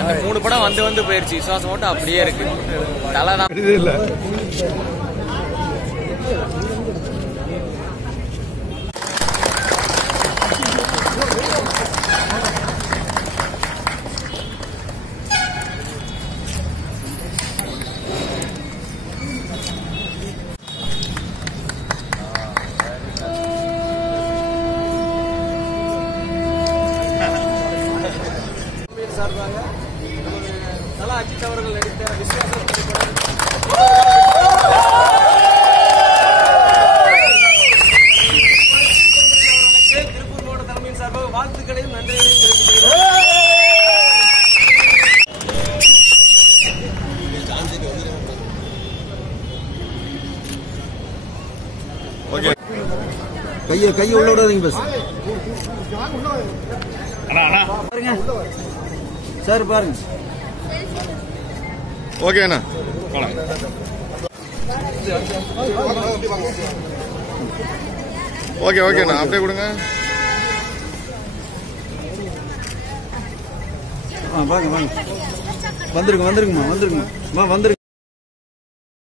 அந்த மூணு படம் வந்து வந்து போயிருச்சு. விசுவாசம் மட்டும் அப்படியே இருக்கு. தலை தான். இது இல்ல. சார்பாக தலா அஜித் அவர்கள் நடித்த விசுவாசம் திருப்பூர் மாவட்ட தலைமையின் சார்பாக வாழ்த்துக்களையும் நன்றிகளையும் கையை கையை உள்ள விடாதீங்க பஸ் அண்ணா அண்ணா. பாருங்க சார் பாருங்க. ஓகே அண்ணா. போலாம் ஓகே ஓகே அண்ணா. அப்படியே கொடுங்க. வாங்க வாங்க வந்துருங்க வந்துருங்கம்மா வந்துருங்கம்மா. வா வந்துருங்க.